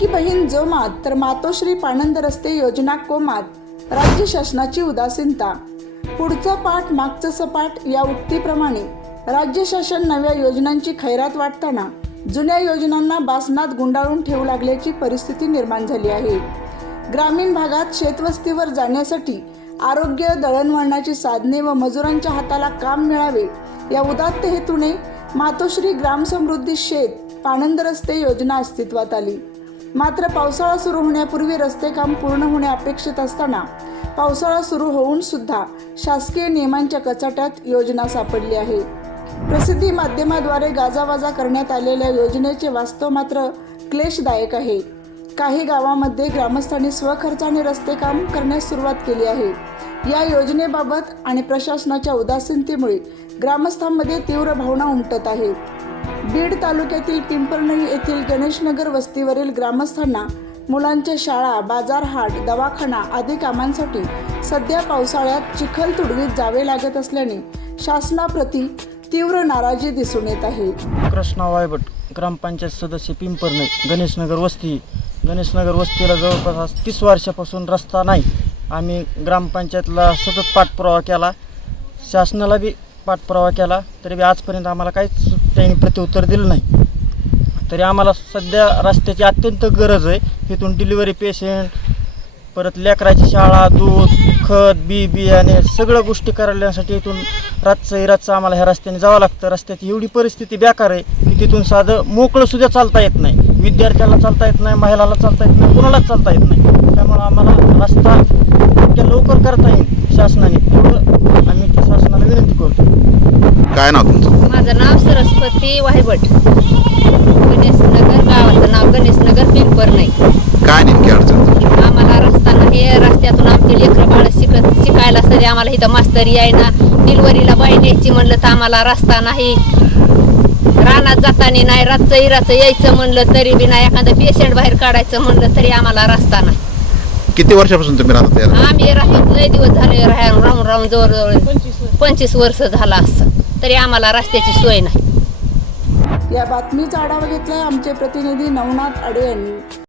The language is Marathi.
लाडकी बहीण जोमात तर मातोश्री पाणंद रस्ते योजना कोमात. राज्य शासनाची उदासीनता. पुढचा पाठ मागचं सपाट या उक्तीप्रमाणे. राज्य शासन नव्या योजनांची खैरात वाटताना जुन्या योजनांना बासनात गुंडाळून ठेवू लागल्याची परिस्थिती निर्माण झाली आहे. ग्रामीण भागात शेतवस्तीवर जाण्यासाठी आरोग्य दळणवळणाची साधने व मजुरांच्या हाताला काम मिळावे या उदात्त हेतूने मातोश्री ग्रामसमृद्धी शेत पाणंद रस्ते योजना अस्तित्वात आली. मात्र पावसाळा सुरू होण्यापूर्वी रस्ते काम पूर्ण होणे अपेक्षित असताना पावसाळा सुरू होऊन सुद्धा शासकीय नियमांच्या कचाट्यात योजना सापडली आहे. प्रसिद्धी माध्यमाद्वारे गाजावाजा करण्यात आलेल्या योजनेचे वास्तव मात्र क्लेशदायक आहे. काही गावामध्ये ग्रामस्थांनी स्वखर्चाने रस्ते काम करण्यास सुरुवात केली आहे. या योजनेबाबत आणि प्रशासनाच्या उदासीनतेमुळे ग्रामस्थांमध्ये तीव्र भावना उमटत आहेत बीड तालुक्यातील पिंपळनळी येथील गणेशनगर वस्तीवरील ग्रामस्थांना मुलांच्या शाळा बाजारहाट दवाखाना आदी कामांसाठी सध्या पावसाळ्यात चिखल तुडवीत जावे लागत असल्याने शासनाप्रती तीव्र नाराजी दिसून येत आहे. कृष्णा वायभट ग्रामपंचायत सदस्य पिंपरणे गणेशनगर वस्ती. गणेशनगर वस्तीला जवळपास तीस वर्षापासून रस्ता नाही. आम्ही ग्रामपंचायतला सतत पाठपुरावा केला. शासनाला बी पाठपुरावा केला तरी बी आजपर्यंत आम्हाला काहीच त्यांनी प्रत्युत्तर दिलं नाही. तरी आम्हाला सध्या रस्त्याची अत्यंत गरज आहे. इथून डिलिव्हरी पेशंट परत लेकराची शाळा दूध खत बी बियाणे सगळ्या गोष्टी करण्यासाठी इथून रातचं रातचं आम्हाला ह्या रस्त्याने जावं लागतं. रस्त्याची एवढी परिस्थिती बेकार आहे की तिथून साधं मोकळं सुद्धा चालता येत नाही. विद्यार्थ्याला चालता येत नाही महिलाला चालता येत नाही कुणालाच चालता येत नाही. त्यामुळं आम्हाला रस्ता इतक्या लवकर करता येईल शासनाने. तेवढं आम्ही त्या शासनाला विनंती करतो काय नाव तुमचं? माझं नाव सरस्वती वाहिबट गणेशनगर गावाचं नाव गणेशनगर पिंपर नाही. काय नेमकी अडचण? तुमची आम्हाला रस्ता नाही रस्त्यातून आमचे लेकरं बाळ शिकत शिकायला सरी आम्हाला इथं मास्तरी आहे ना डिलवरीला बाई न्यायची म्हणलं तर आम्हाला रस्ता नाही. रानात जाताना नाही रातचं इराचं यायचं म्हणलं तरी बी नाही एखादं पेशंट बाहेर काढायचं म्हणलं तरी आम्हाला रस्ता नाही. किती वर्षापासून तुम्ही राहतात याला? आम्ही राहून लय दिवस झाले राहून राहून राहून जवळजवळ पंचवीस वर्ष झाला असतं तरी आम्हाला रस्त्याची सोय नाही. या बातमीचा आढावा घेतलाय आमचे प्रतिनिधी नवनाथ अडे यांनी.